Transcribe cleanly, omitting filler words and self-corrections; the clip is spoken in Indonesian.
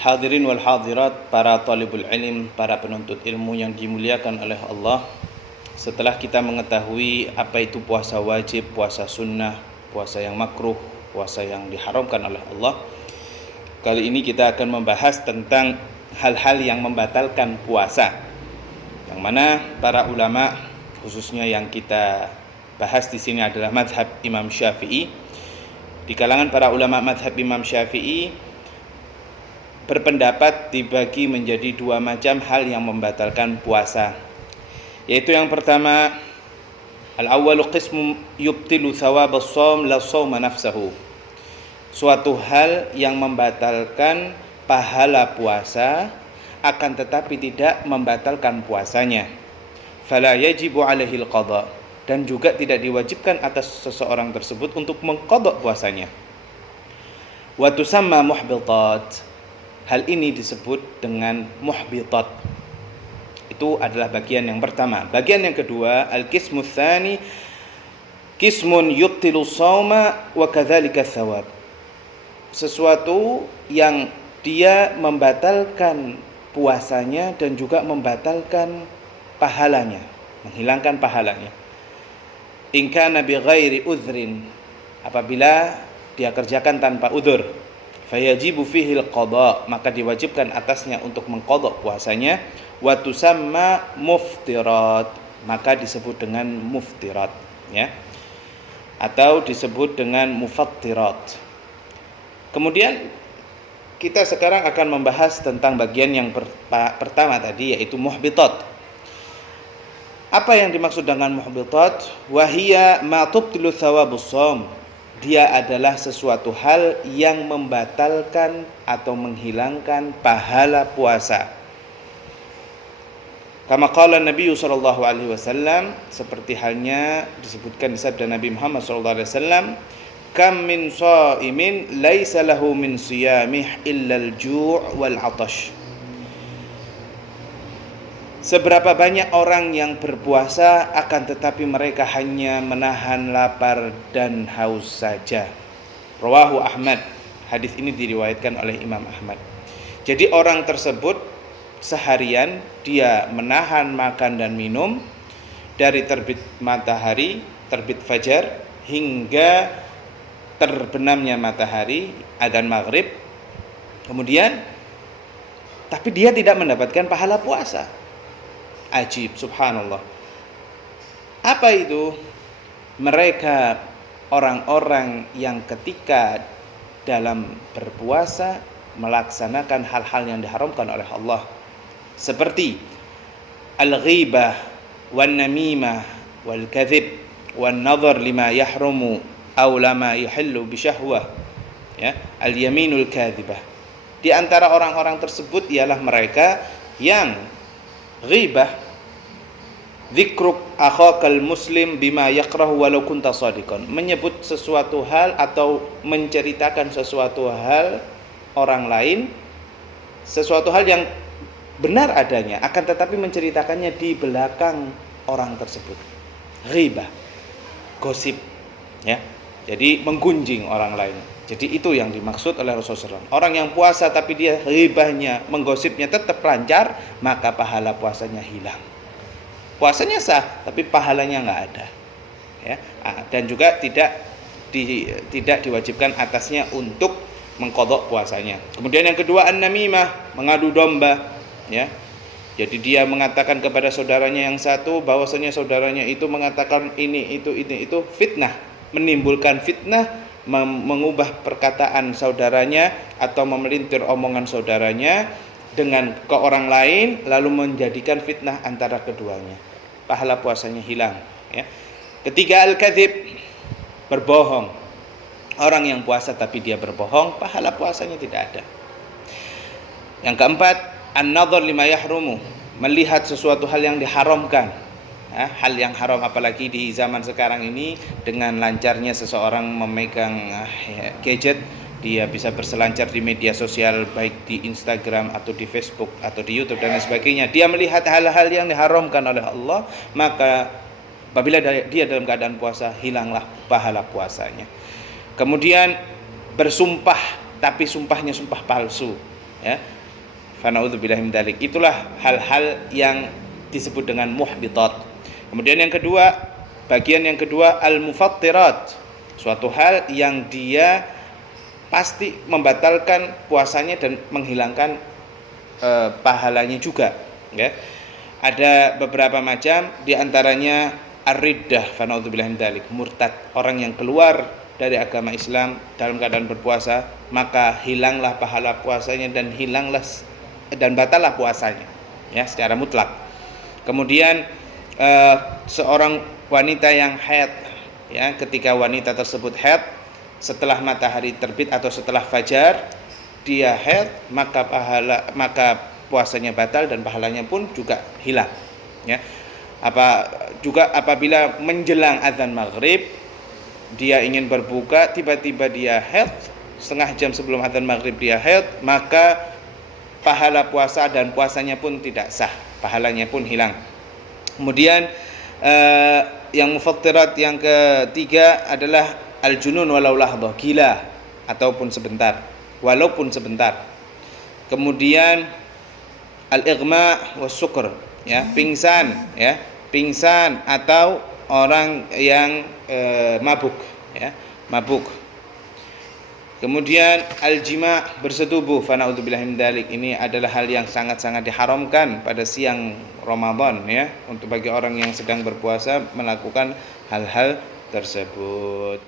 Hadirin wal hadirat, para talibul ilm, para penuntut ilmu yang dimuliakan oleh Allah. Setelah kita mengetahui apa itu puasa wajib, puasa sunnah, puasa yang makruh, puasa yang diharamkan oleh Allah, kali ini kita akan membahas tentang hal-hal yang membatalkan puasa, yang mana para ulama, khususnya yang kita bahas di sini adalah mazhab Imam Syafi'i. Di kalangan para ulama mazhab Imam Syafi'i berpendapat dibagi menjadi dua macam hal yang membatalkan puasa, yaitu yang pertama, al-awwalu qismu yubtilu thawab as-shaum la shauma nafsahu, suatu hal yang membatalkan pahala puasa akan tetapi tidak membatalkan puasanya. Fala yajibu alaihi al-qadha, dan juga tidak diwajibkan atas seseorang tersebut untuk mengqadha puasanya. Wa tusamma muhbitat, hal ini disebut dengan muhbitat. Itu adalah bagian yang pertama. Bagian yang kedua, al-qismu tsani qismun yubtilu shauma wa kadzalika tsawab, sesuatu yang dia membatalkan puasanya dan juga membatalkan pahalanya, menghilangkan pahalanya. In kana bi ghairi udhrin, apabila dia kerjakan tanpa udzur, fayajibu fihi al-qadha, maka diwajibkan atasnya untuk mengqadha puasanya. Wa tusamma muftirat, maka disebut dengan muftirat, ya, atau disebut dengan mufattirat. Kemudian kita sekarang akan membahas tentang bagian yang pertama tadi, yaitu muhbitat. Apa yang dimaksud dengan muhbitat? Wahiya ma tubtilu thawabus shaum, dia adalah sesuatu hal yang membatalkan atau menghilangkan pahala puasa. Kama qala Nabi sallallahu alaihi wasallam, seperti halnya disebutkan di sabda Nabi Muhammad sallallahu alaihi wasallam, kam min shaimin laisa lahu min siyamih illa al-ju' wal 'atash. Seberapa banyak orang yang berpuasa akan tetapi mereka hanya menahan lapar dan haus saja. Rawahu Ahmad. Hadis ini diriwayatkan oleh Imam Ahmad. Jadi orang tersebut seharian dia menahan makan dan minum dari terbit matahari, terbit fajar, hingga terbenamnya matahari, adzan maghrib. Kemudian tapi dia tidak mendapatkan pahala puasa. Ajib, subhanallah. Apa itu? Mereka orang-orang yang ketika dalam berpuasa melaksanakan hal-hal yang diharamkan oleh Allah, seperti al-ghibah wan namimah wal kadhib wan nadhar lima yahrumu aw lama yuhillu bi syahwah, ya, al-yaminul kadhibah. Di antara orang-orang tersebut ialah mereka yang ghibah, dzikruk akhakal muslim bima yakrahu walau kunta shadiqan, menyebut sesuatu hal atau menceritakan sesuatu hal orang lain, sesuatu hal yang benar adanya, akan tetapi menceritakannya di belakang orang tersebut. Ghibah, gosip, ya. Jadi menggunjing orang lain. Jadi itu yang dimaksud oleh Rasulullah SAW. Orang yang puasa tapi dia ghibahnya, menggosipnya tetap lancar, maka pahala puasanya hilang. Puasanya sah, tapi pahalanya nggak ada, ya. Dan juga tidak diwajibkan atasnya untuk mengqadha puasanya. Kemudian yang kedua, an-namimah, mengadu domba, ya. Jadi dia mengatakan kepada saudaranya yang satu bahwasanya saudaranya itu mengatakan ini itu, fitnah, menimbulkan fitnah, mengubah perkataan saudaranya atau memelintir omongan saudaranya dengan ke orang lain, lalu menjadikan fitnah antara keduanya. Pahala puasanya hilang, ya. Ketiga, al-kadzib, berbohong. Orang yang puasa tapi dia berbohong, pahala puasanya tidak ada. Yang keempat, an-nadhar lima yahrumu, melihat sesuatu hal yang diharamkan, ya, hal yang haram, apalagi di zaman sekarang ini dengan lancarnya seseorang memegang gadget, dia bisa berselancar di media sosial, baik di Instagram atau di Facebook atau di YouTube dan lain sebagainya. Dia melihat hal-hal yang diharamkan oleh Allah, maka apabila dia dalam keadaan puasa, hilanglah pahala puasanya. Kemudian bersumpah, tapi sumpahnya sumpah palsu. ya. Fana'udzubillahi min dzalik. Itulah hal-hal yang disebut dengan muhbitat. Kemudian yang kedua, bagian yang kedua al-mufattirat. Suatu hal yang dia pasti membatalkan puasanya dan menghilangkan pahalanya juga, ya. Ada beberapa macam, di antaranya ar-riddah, fana'udzubillahi min dzalik, murtad, orang yang keluar dari agama Islam dalam keadaan berpuasa, maka hilanglah pahala puasanya dan batallah puasanya, ya, secara mutlak. Kemudian seorang wanita yang haid, ya, ketika wanita tersebut haid setelah matahari terbit atau setelah fajar dia haid, maka puasanya batal dan pahalanya pun juga hilang, ya. Juga apabila menjelang azan maghrib dia ingin berbuka, tiba-tiba dia haid, setengah jam sebelum azan maghrib dia haid, maka pahala puasa dan puasanya pun tidak sah, pahalanya pun hilang. Kemudian yang mufattirat yang ketiga adalah al-junun walau lahdah, gila walaupun sebentar. Kemudian al-ighma was sukr, ya, pingsan, ya, pingsan atau orang yang mabuk, ya, mabuk. Kemudian al-jima, bersetubuh, fana'udzubillahi min dzalik. Ini adalah hal yang sangat-sangat diharamkan pada siang Ramadan, ya, untuk bagi orang yang sedang berpuasa melakukan hal-hal tersebut.